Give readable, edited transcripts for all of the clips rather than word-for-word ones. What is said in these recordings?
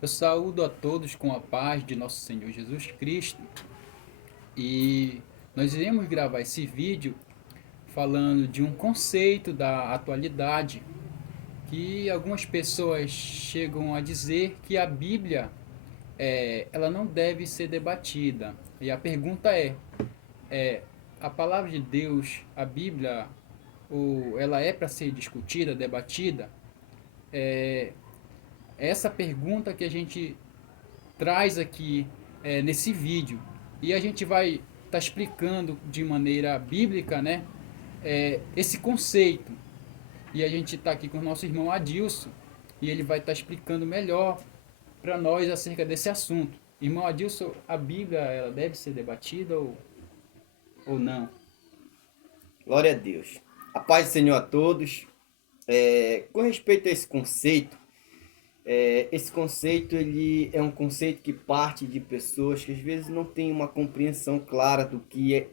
Eu saúdo a todos com a paz de nosso Senhor Jesus Cristo e nós iremos gravar esse vídeo falando de um conceito da atualidade que algumas pessoas chegam a dizer que a Bíblia ela não deve ser debatida. E a pergunta é a palavra de Deus, a Bíblia, ela é para ser discutida, debatida? É essa pergunta que a gente traz aqui nesse vídeo. E a gente vai estar explicando de maneira bíblica, né, esse conceito. E a gente está aqui com o nosso irmão Adilson e ele vai estar explicando melhor para nós acerca desse assunto. Irmão Adilson, a Bíblia ela deve ser debatida ou não? Glória a Deus. A paz do Senhor a todos. Com respeito a esse conceito ele é um conceito que parte de pessoas que às vezes não têm uma compreensão clara do que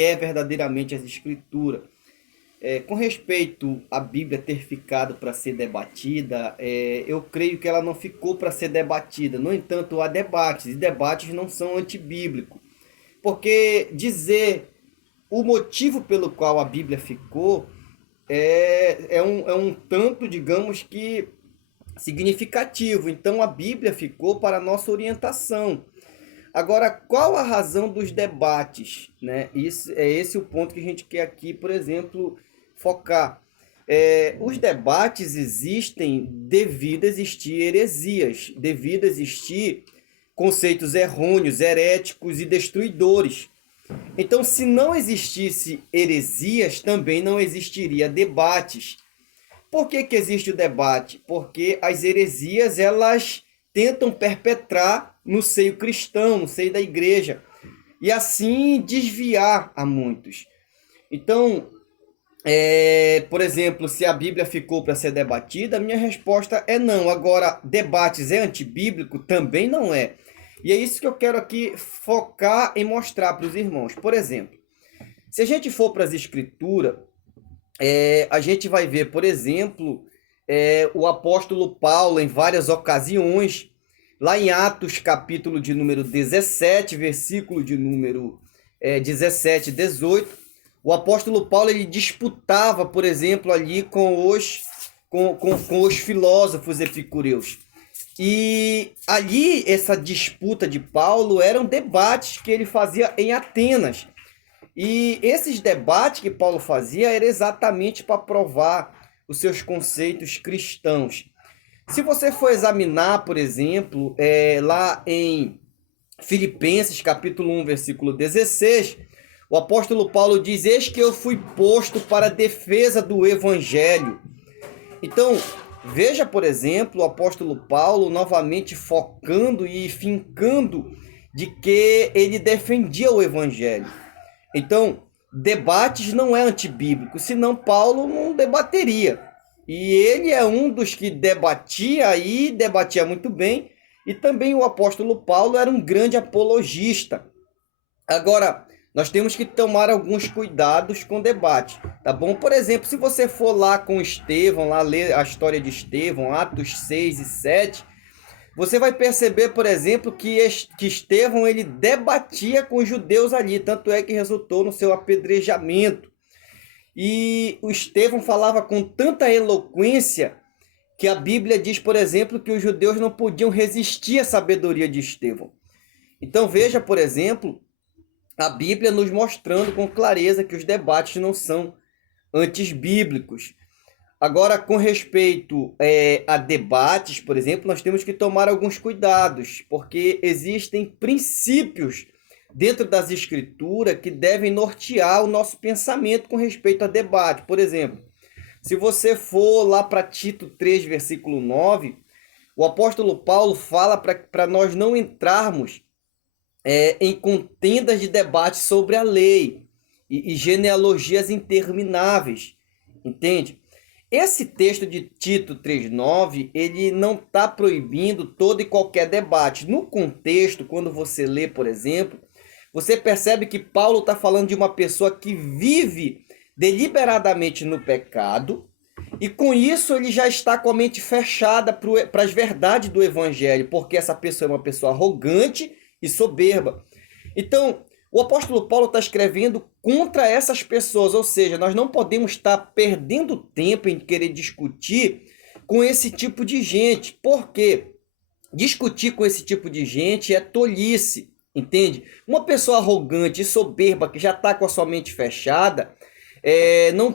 é verdadeiramente as Escrituras. Com respeito à Bíblia ter ficado para ser debatida, eu creio que ela não ficou para ser debatida. No entanto, há debates, e debates não são antibíblicos. Porque dizer o motivo pelo qual a Bíblia ficou é um tanto, digamos que, significativo. Então, a Bíblia ficou para a nossa orientação. Agora, qual a razão dos debates, né? Esse o ponto que a gente quer aqui, por exemplo, focar. Os debates existem devido a existir heresias, devido a existir conceitos errôneos, heréticos e destruidores. Então, se não existisse heresias, também não existiria debates. Por que que existe o debate? Porque as heresias, elas tentam perpetrar no seio cristão, no seio da igreja, e assim desviar a muitos. Então, por exemplo, se a Bíblia ficou para ser debatida, a minha resposta é não. Agora, debates é antibíblico? Também não é. E é isso que eu quero aqui focar em mostrar para os irmãos. Por exemplo, se a gente for para as Escrituras, a gente vai ver, por exemplo, o apóstolo Paulo, em várias ocasiões, lá em Atos, capítulo de número 17, versículo de número 17 e 18, o apóstolo Paulo ele disputava, por exemplo, ali com os filósofos epicureus. E ali, essa disputa de Paulo eram debates que ele fazia em Atenas. E esses debates que Paulo fazia era exatamente para provar os seus conceitos cristãos. Se você for examinar, por exemplo, lá em Filipenses, capítulo 1, versículo 16, o apóstolo Paulo diz: Eis que eu fui posto para a defesa do evangelho. Então, veja, por exemplo, o apóstolo Paulo novamente focando e fincando de que ele defendia o evangelho. Então, debates não é antibíblico, senão Paulo não debateria. E ele é um dos que debatia e debatia muito bem, e também o apóstolo Paulo era um grande apologista. Agora, nós temos que tomar alguns cuidados com o debate, tá bom? Por exemplo, se você for lá com Estevão, lá ler a história de Estevão, Atos 6 e 7, você vai perceber, por exemplo, que Estevão ele debatia com os judeus ali, tanto é que resultou no seu apedrejamento. E o Estevão falava com tanta eloquência que a Bíblia diz, por exemplo, que os judeus não podiam resistir à sabedoria de Estevão. Então veja, por exemplo, a Bíblia nos mostrando com clareza que os debates não são antibíblicos. Agora, com respeito a debates, por exemplo, nós temos que tomar alguns cuidados, porque existem princípios dentro das escrituras que devem nortear o nosso pensamento com respeito a debate. Por exemplo, se você for lá para Tito 3, versículo 9, o apóstolo Paulo fala para nós não entrarmos em contendas de debate sobre a lei e genealogias intermináveis, entende? Esse texto de Tito 3,9, ele não está proibindo todo e qualquer debate. No contexto, quando você lê, por exemplo, você percebe que Paulo está falando de uma pessoa que vive deliberadamente no pecado E com isso ele já está com a mente fechada para as verdades do evangelho, porque essa pessoa é uma pessoa arrogante e soberba. Então, o apóstolo Paulo está escrevendo contra essas pessoas, ou seja, nós não podemos estar perdendo tempo em querer discutir com esse tipo de gente. Por quê? Discutir com esse tipo de gente é tolice, entende? Uma pessoa arrogante e soberba que já está com a sua mente fechada,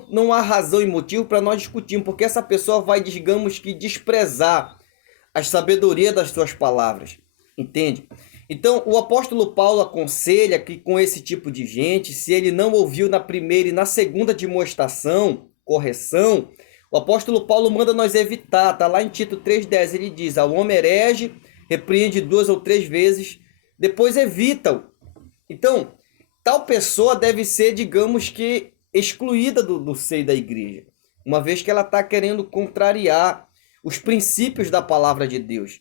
não há razão e motivo para nós discutirmos, porque essa pessoa vai, digamos que, desprezar a sabedoria das suas palavras, entende? Então, o apóstolo Paulo aconselha que com esse tipo de gente, se ele não ouviu na primeira e na segunda demonstração, correção, o apóstolo Paulo manda nós evitar, tá lá em Tito 3,10, ele diz, ao homem herege, repreende 2 ou 3 vezes, depois evita-o. Então, tal pessoa deve ser, digamos que, excluída do seio da igreja, uma vez que ela está querendo contrariar os princípios da palavra de Deus.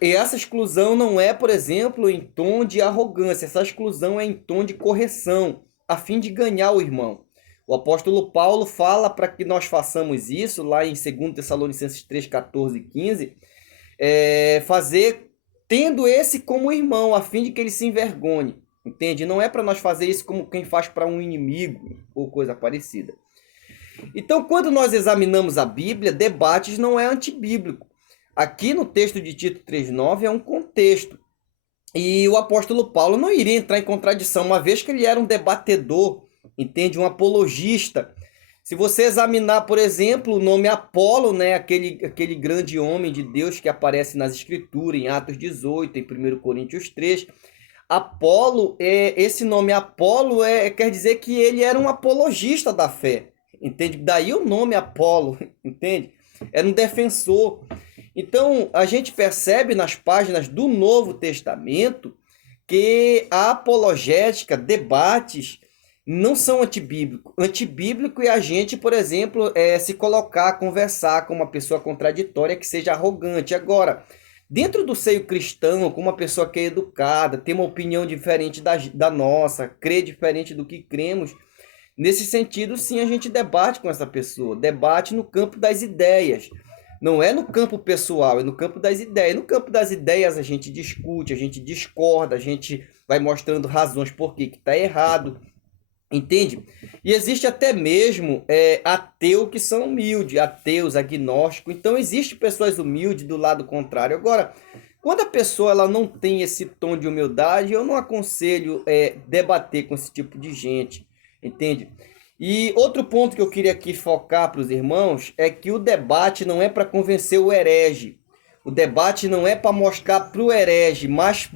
E essa exclusão não é, por exemplo, em tom de arrogância, essa exclusão é em tom de correção, a fim de ganhar o irmão. O apóstolo Paulo fala para que nós façamos isso, lá em 2 Tessalonicenses 3, 14 e 15, fazer tendo esse como irmão, a fim de que ele se envergonhe, entende? Não é para nós fazer isso como quem faz para um inimigo ou coisa parecida. Então, quando nós examinamos a Bíblia, debates não é antibíblico. Aqui no texto de Tito 3,9 é um contexto. E o apóstolo Paulo não iria entrar em contradição, uma vez que ele era um debatedor, entende? Um apologista. Se você examinar, por exemplo, o nome Apolo, né? aquele grande homem de Deus que aparece nas Escrituras, em Atos 18, em 1 Coríntios 3, Apolo, esse nome Apolo quer dizer que ele era um apologista da fé, entende? Daí o nome Apolo, entende? Era um defensor. Então, a gente percebe nas páginas do Novo Testamento que a apologética, debates, não são antibíblicos. Antibíblico é a gente, por exemplo, se colocar, conversar com uma pessoa contraditória que seja arrogante. Agora, dentro do seio cristão, com uma pessoa que é educada, tem uma opinião diferente da nossa, crê diferente do que cremos, nesse sentido, sim, a gente debate com essa pessoa. Debate no campo das ideias. Não é no campo pessoal, é no campo das ideias. No campo das ideias a gente discute, a gente discorda, a gente vai mostrando razões por que está errado, entende? E existe até mesmo ateus que são humildes, ateus, agnósticos. Então existe pessoas humildes do lado contrário. Agora, quando a pessoa ela não tem esse tom de humildade, eu não aconselho debater com esse tipo de gente, entende? E outro ponto que eu queria aqui focar para os irmãos é que o debate não é para convencer o herege. O debate não é para mostrar para o herege, mas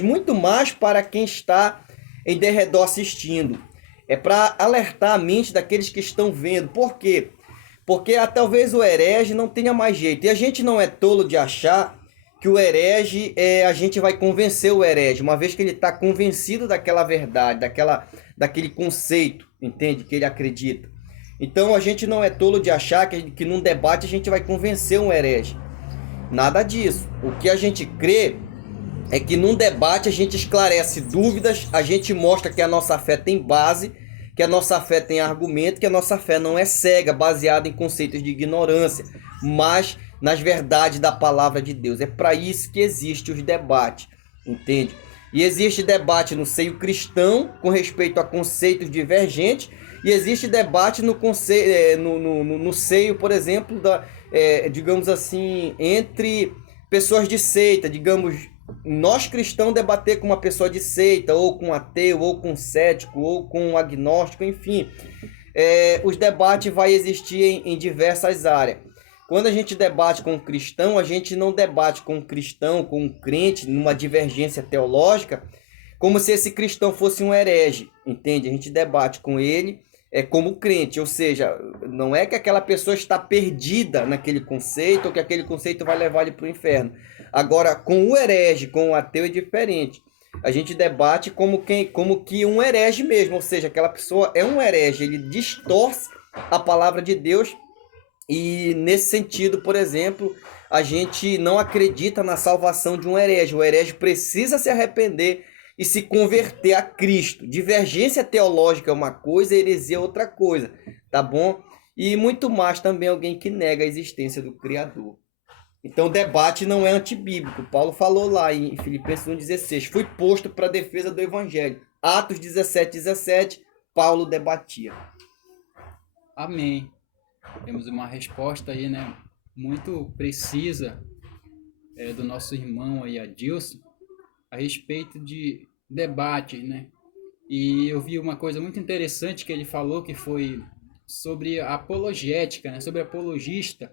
muito mais para quem está em derredor assistindo. É para alertar a mente daqueles que estão vendo. Por quê? Porque talvez o herege não tenha mais jeito. E a gente não é tolo de achar que o herege, a gente vai convencer o herege, uma vez que ele está convencido daquela verdade, daquele conceito, entende? Que ele acredita. Então a gente não é tolo de achar que num debate a gente vai convencer um herege. Nada disso. O que a gente crê é que num debate a gente esclarece dúvidas, a gente mostra que a nossa fé tem base, que a nossa fé tem argumento, que a nossa fé não é cega, baseada em conceitos de ignorância, mas nas verdades da palavra de Deus. É para isso que existe os debates, entende? E existe debate no seio cristão com respeito a conceitos divergentes, e existe debate no seio, por exemplo, digamos assim, entre pessoas de seita, digamos, nós cristãos debater com uma pessoa de seita, ou com um ateu, ou com um cético, ou com um agnóstico, enfim. Os debates vão existir em diversas áreas. Quando a gente debate com um cristão, a gente não debate com um cristão, com um crente, numa divergência teológica, como se esse cristão fosse um herege, entende? A gente debate com ele como crente, ou seja, não é que aquela pessoa está perdida naquele conceito, ou que aquele conceito vai levar ele para o inferno. Agora, com o herege, com o ateu é diferente. A gente debate como que um herege mesmo, ou seja, aquela pessoa é um herege, ele distorce a palavra de Deus. E nesse sentido, por exemplo, a gente não acredita na salvação de um herege. O herege precisa se arrepender e se converter a Cristo. Divergência teológica é uma coisa, heresia é outra coisa, tá bom? e muito mais também alguém que nega a existência do Criador. Então, o debate não é antibíblico. Paulo falou lá em Filipenses 1,16, fui posto para a defesa do Evangelho. Atos 17:17, Paulo debatia. Amém. Temos uma resposta aí, né, muito precisa do nosso irmão aí, Adilson, a respeito de debate, né? E eu vi uma coisa muito interessante que ele falou, que foi sobre a apologética, né? Sobre apologista.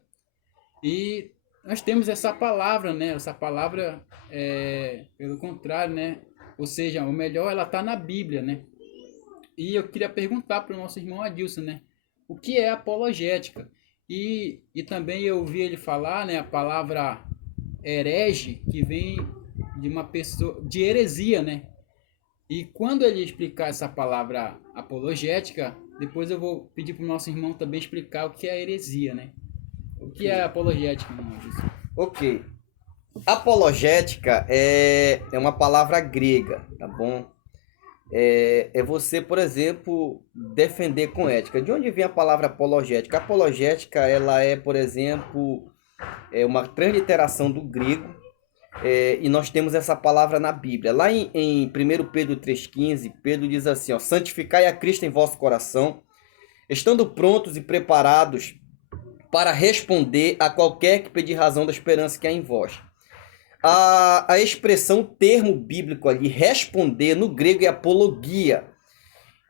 E nós temos essa palavra, né? Essa palavra, pelo contrário, né? Ou seja, o melhor, ela está na Bíblia, né? E eu queria perguntar para o nosso irmão Adilson, né? O que é apologética? E também eu ouvi ele falar, né? A palavra herege, que vem de uma pessoa, de heresia, né? E quando ele explicar essa palavra apologética, depois eu vou pedir para o nosso irmão também explicar o que é heresia, né? O que é apologética, irmão Adilson? Ok. Apologética é uma palavra grega, tá bom? É você, por exemplo, defender com ética. De onde vem a palavra apologética? A apologética, ela é, por exemplo, uma transliteração do grego, e nós temos essa palavra na Bíblia. Lá em 1 Pedro 3,15, Pedro diz assim, ó, santificai a Cristo em vosso coração, estando prontos e preparados para responder a qualquer que pedir razão da esperança que há em vós. A expressão, o termo bíblico ali, responder, no grego é apologia.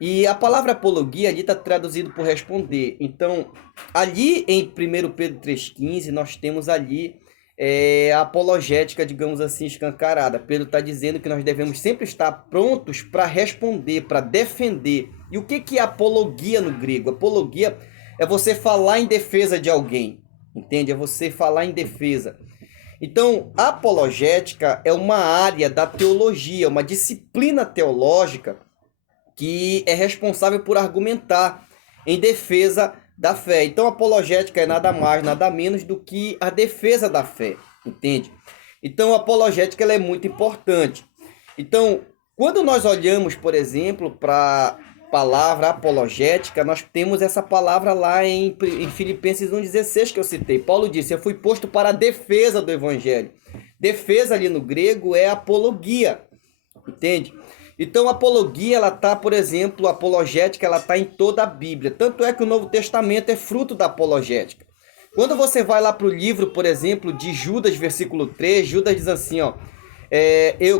E a palavra apologia ali está traduzido por responder. Então, ali em 1 Pedro 3,15, nós temos ali a apologética, digamos assim, escancarada. Pedro está dizendo que nós devemos sempre estar prontos para responder, para defender. E o que é apologia no grego? Apologia é você falar em defesa de alguém, entende? É você falar em defesa. Então, a apologética é uma área da teologia, uma disciplina teológica que é responsável por argumentar em defesa da fé. Então, a apologética é nada mais, nada menos do que a defesa da fé, entende? Então, a apologética ela é muito importante. Então, quando nós olhamos, por exemplo, para a palavra apologética, nós temos essa palavra lá em Filipenses 1,16 que eu citei. Paulo disse, eu fui posto para a defesa do evangelho. Defesa ali no grego é apologia, entende? Então, a apologia, ela tá, por exemplo, a apologética, ela tá em toda a Bíblia. Tanto é que o Novo Testamento é fruto da apologética. Quando você vai lá para o livro, por exemplo, de Judas, versículo 3, Judas diz assim, ó,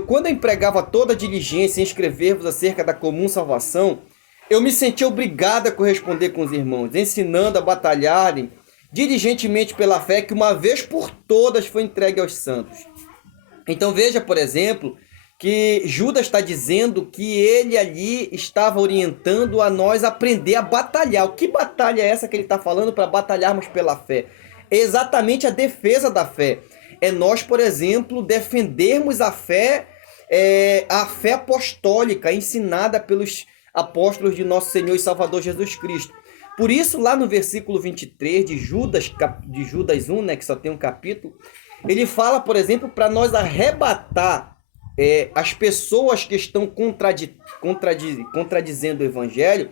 quando eu empregava toda a diligência em escrever-vos acerca da comum salvação, eu me senti obrigado a corresponder com os irmãos, ensinando a batalharem diligentemente pela fé que uma vez por todas foi entregue aos santos. Então veja, por exemplo, que Judas está dizendo que ele ali estava orientando a nós aprender a batalhar. O que batalha é essa que ele está falando para batalharmos pela fé? É exatamente a defesa da fé. É nós, por exemplo, defendermos a fé apostólica ensinada pelos apóstolos de nosso Senhor e Salvador Jesus Cristo. Por isso, lá no versículo 23 de Judas 1, né, que só tem um capítulo, ele fala, por exemplo, para nós arrebatar as pessoas que estão contradizendo o evangelho,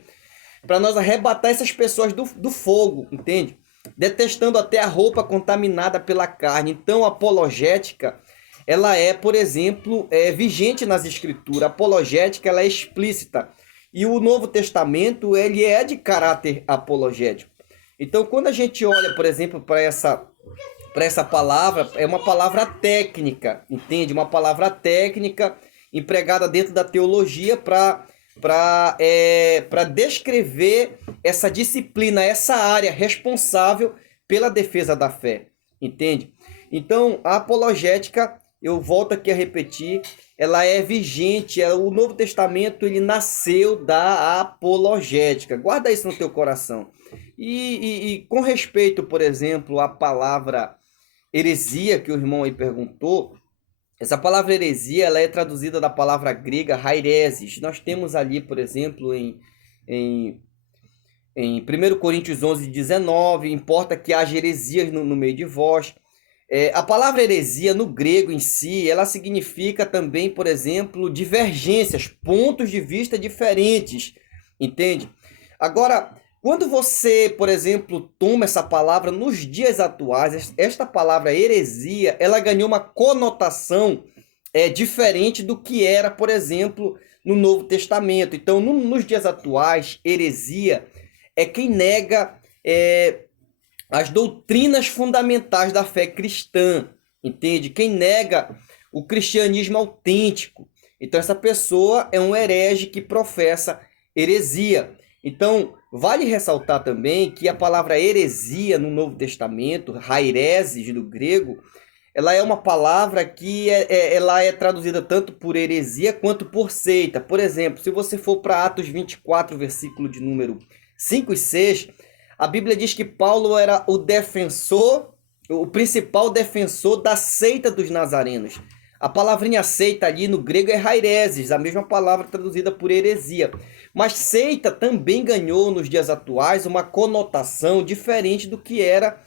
para nós arrebatar essas pessoas do fogo, entende? Detestando até a roupa contaminada pela carne. Então, a apologética, ela é, por exemplo, vigente nas escrituras. A apologética, ela é explícita. E o Novo Testamento, ele é de caráter apologético. Então, quando a gente olha, por exemplo, para essa palavra, é uma palavra técnica, entende? Uma palavra técnica empregada dentro da teologia para descrever essa disciplina, essa área responsável pela defesa da fé, entende? Então, a apologética, eu volto aqui a repetir, ela é vigente, o Novo Testamento ele nasceu da apologética, guarda isso no teu coração. E com respeito, por exemplo, à palavra heresia, que o irmão aí perguntou, essa palavra heresia, ela é traduzida da palavra grega haireses. Nós temos ali, por exemplo, em 1 Coríntios 11:19, importa que haja heresias no meio de vós. A palavra heresia no grego em si, ela significa também, por exemplo, divergências, pontos de vista diferentes, entende? Agora, Quando você, por exemplo, toma essa palavra nos dias atuais, esta palavra heresia, ela ganhou uma conotação diferente do que era, por exemplo, no Novo Testamento. Então, nos dias atuais, heresia é quem nega as doutrinas fundamentais da fé cristã, entende? Quem nega o cristianismo autêntico. Então, essa pessoa é um herege que professa heresia. Então, vale ressaltar também que a palavra heresia no Novo Testamento, haireses do grego, ela é uma palavra que ela é traduzida tanto por heresia quanto por seita. Por exemplo, se você for para Atos 24, versículo de número 5 e 6, a Bíblia diz que Paulo era o defensor, o principal defensor da seita dos nazarenos. A palavrinha seita ali no grego é haireses, a mesma palavra traduzida por heresia. Mas seita também ganhou nos dias atuais uma conotação diferente do que era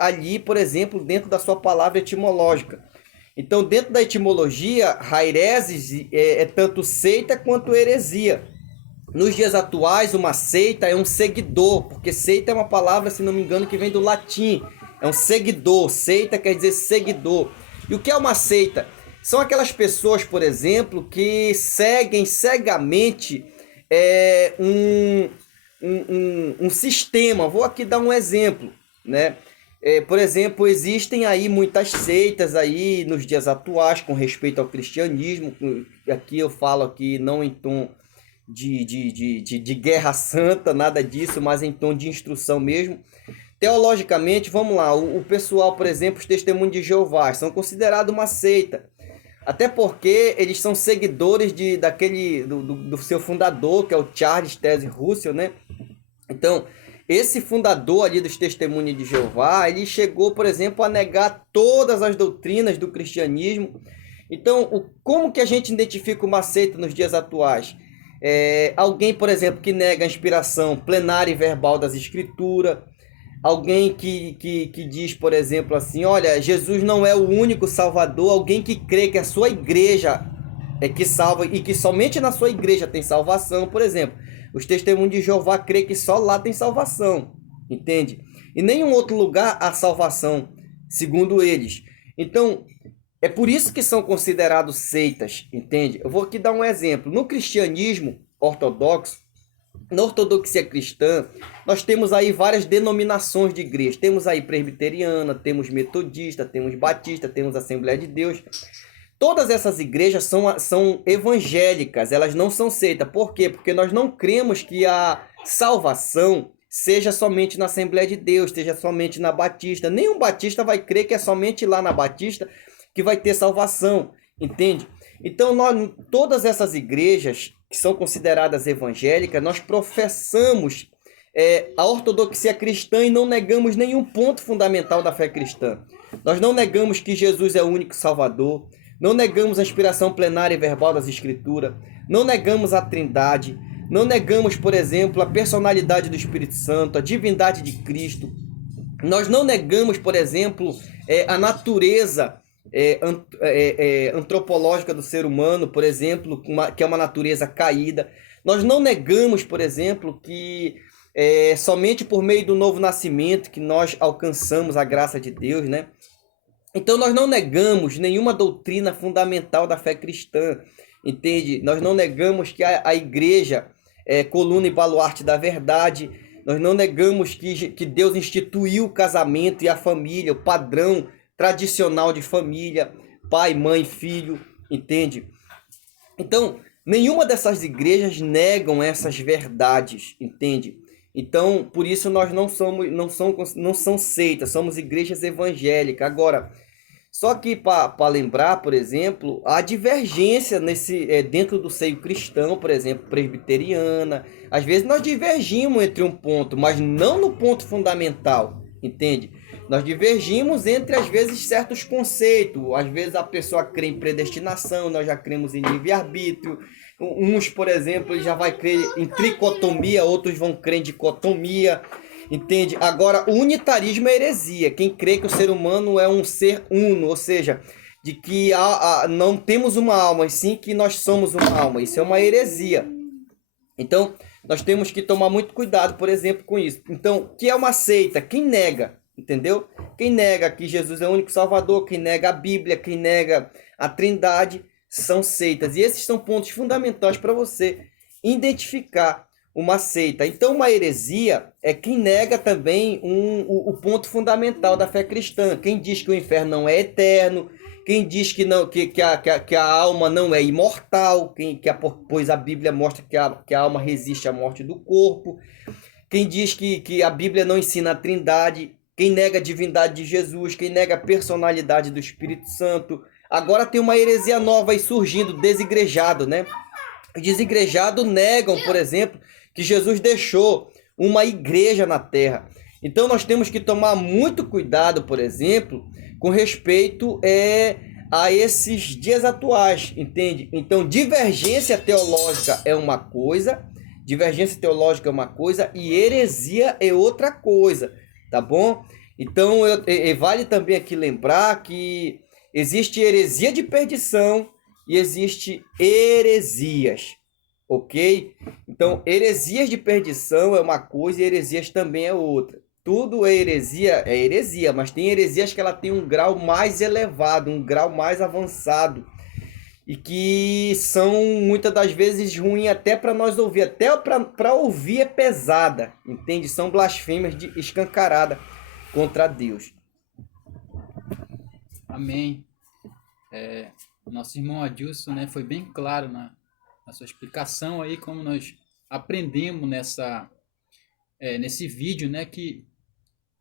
ali, por exemplo, dentro da sua palavra etimológica. Então, dentro da etimologia, haireses é tanto seita quanto heresia. Nos dias atuais, uma seita é um seguidor, porque seita é uma palavra, se não me engano, que vem do latim. É um seguidor, seita quer dizer seguidor. E o que é uma seita? São aquelas pessoas, por exemplo, que seguem cegamente um sistema. Vou aqui dar um exemplo, né? Por exemplo, existem aí muitas seitas aí nos dias atuais com respeito ao cristianismo. Aqui eu falo aqui não em tom de guerra santa, nada disso, mas em tom de instrução mesmo. Teologicamente, vamos lá, o pessoal, por exemplo, os testemunhos de Jeová, são considerados uma seita. Até porque eles são seguidores do seu fundador, que é o Charles Taze Russell, né? Então, esse fundador ali dos testemunhos de Jeová, ele chegou, por exemplo, a negar todas as doutrinas do cristianismo. Então, como que a gente identifica uma seita nos dias atuais? Alguém, por exemplo, que nega a inspiração plenária e verbal das escrituras. Alguém que diz, por exemplo, assim, olha, Jesus não é o único salvador. Alguém que crê que a sua igreja é que salva e que somente na sua igreja tem salvação. Por exemplo, os testemunhos de Jeová crê que só lá tem salvação, entende? Em nenhum outro lugar há salvação, segundo eles. Então, é por isso que são considerados seitas, entende? Eu vou aqui dar um exemplo. No cristianismo ortodoxo, na ortodoxia cristã, nós temos aí várias denominações de igreja. Temos aí presbiteriana, temos metodista, temos batista, temos Assembleia de Deus. Todas essas igrejas são evangélicas, elas não são seitas. Por quê? Porque nós não cremos que a salvação seja somente na Assembleia de Deus, seja somente na Batista. Nenhum batista vai crer que é somente lá na Batista que vai ter salvação, entende? Então, todas essas igrejas que são consideradas evangélicas, nós professamos a ortodoxia cristã e não negamos nenhum ponto fundamental da fé cristã. Nós não negamos que Jesus é o único Salvador, não negamos a inspiração plenária e verbal das Escrituras, não negamos a Trindade, não negamos, por exemplo, a personalidade do Espírito Santo, a divindade de Cristo. Nós não negamos, por exemplo, a natureza antropológica do ser humano, por exemplo, que é uma natureza caída. Nós não negamos, por exemplo, que somente por meio do novo nascimento que nós alcançamos a graça de Deus, né? Então nós não negamos nenhuma doutrina fundamental da fé cristã, entende? Nós não negamos que a igreja é coluna e baluarte da verdade. Nós não negamos que Deus instituiu o casamento e a família, o padrão tradicional de família, pai, mãe, filho, entende? Então, nenhuma dessas igrejas negam essas verdades, entende? Então, por isso nós não são seitas, somos igrejas evangélicas. Agora, só que para lembrar, por exemplo, há divergência dentro do seio cristão, por exemplo, presbiteriana. Às vezes nós divergimos entre um ponto, mas não no ponto fundamental, entende? Nós divergimos entre, às vezes, certos conceitos. Às vezes a pessoa crê em predestinação, nós já cremos em livre-arbítrio. Uns, por exemplo, já vai crer em tricotomia, outros vão crer em dicotomia, entende? Agora, o unitarismo é heresia. Quem crê que o ser humano é um ser uno, ou seja, de que não temos uma alma, e sim que nós somos uma alma. Isso é uma heresia. Então, nós temos que tomar muito cuidado, por exemplo, com isso. Então, o que é uma seita? Quem nega, entendeu? Quem nega que Jesus é o único Salvador, quem nega a Bíblia, quem nega a Trindade, são seitas. E esses são pontos fundamentais para você identificar uma seita. Então, uma heresia é quem nega também o ponto fundamental da fé cristã. Quem diz que o inferno não é eterno, quem diz que, não, que a alma não é imortal, pois a Bíblia mostra que a alma resiste à morte do corpo. Quem diz que a Bíblia não ensina a Trindade, quem nega a divindade de Jesus, quem nega a personalidade do Espírito Santo. Agora tem uma heresia nova aí surgindo, desigrejado, né? Os desigrejados negam, por exemplo, que Jesus deixou uma igreja na terra. Então nós temos que tomar muito cuidado, por exemplo, com respeito a esses dias atuais, entende? Então divergência teológica é uma coisa, e heresia é outra coisa, tá bom? Então vale também aqui lembrar que existe heresia de perdição e existe heresias, ok? Então, heresias de perdição é uma coisa e heresias também é outra. Tudo é heresia, mas tem heresias que ela tem um grau mais elevado, um grau mais avançado e que são muitas das vezes ruins até para nós ouvir, até para ouvir é pesada, entende? São blasfêmias escancaradas contra Deus. Amém. Nosso irmão Adilson, né, foi bem claro na sua explicação aí, como nós aprendemos nesse vídeo, né,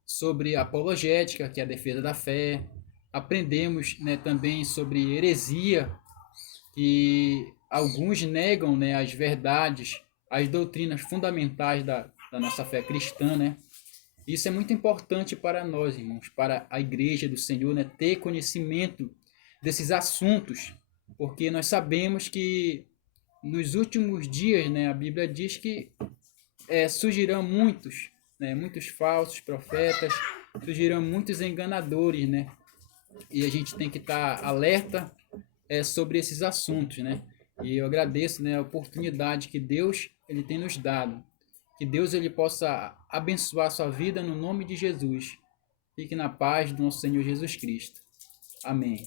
sobre apologética, que é a defesa da fé. Aprendemos, né, também sobre heresia, que alguns negam, né, as verdades, as doutrinas fundamentais da nossa fé cristã, né? Isso é muito importante para nós, irmãos, para a igreja do Senhor, né, ter conhecimento desses assuntos, porque nós sabemos que nos últimos dias, né, a Bíblia diz que surgirão muitos, né, muitos falsos profetas, surgirão muitos enganadores, né? E a gente tem que estar alerta sobre esses assuntos, né? E eu agradeço, né, a oportunidade que Deus ele tem nos dado. Que Deus ele possa abençoar a sua vida no nome de Jesus. Fique na paz do nosso Senhor Jesus Cristo. Amém.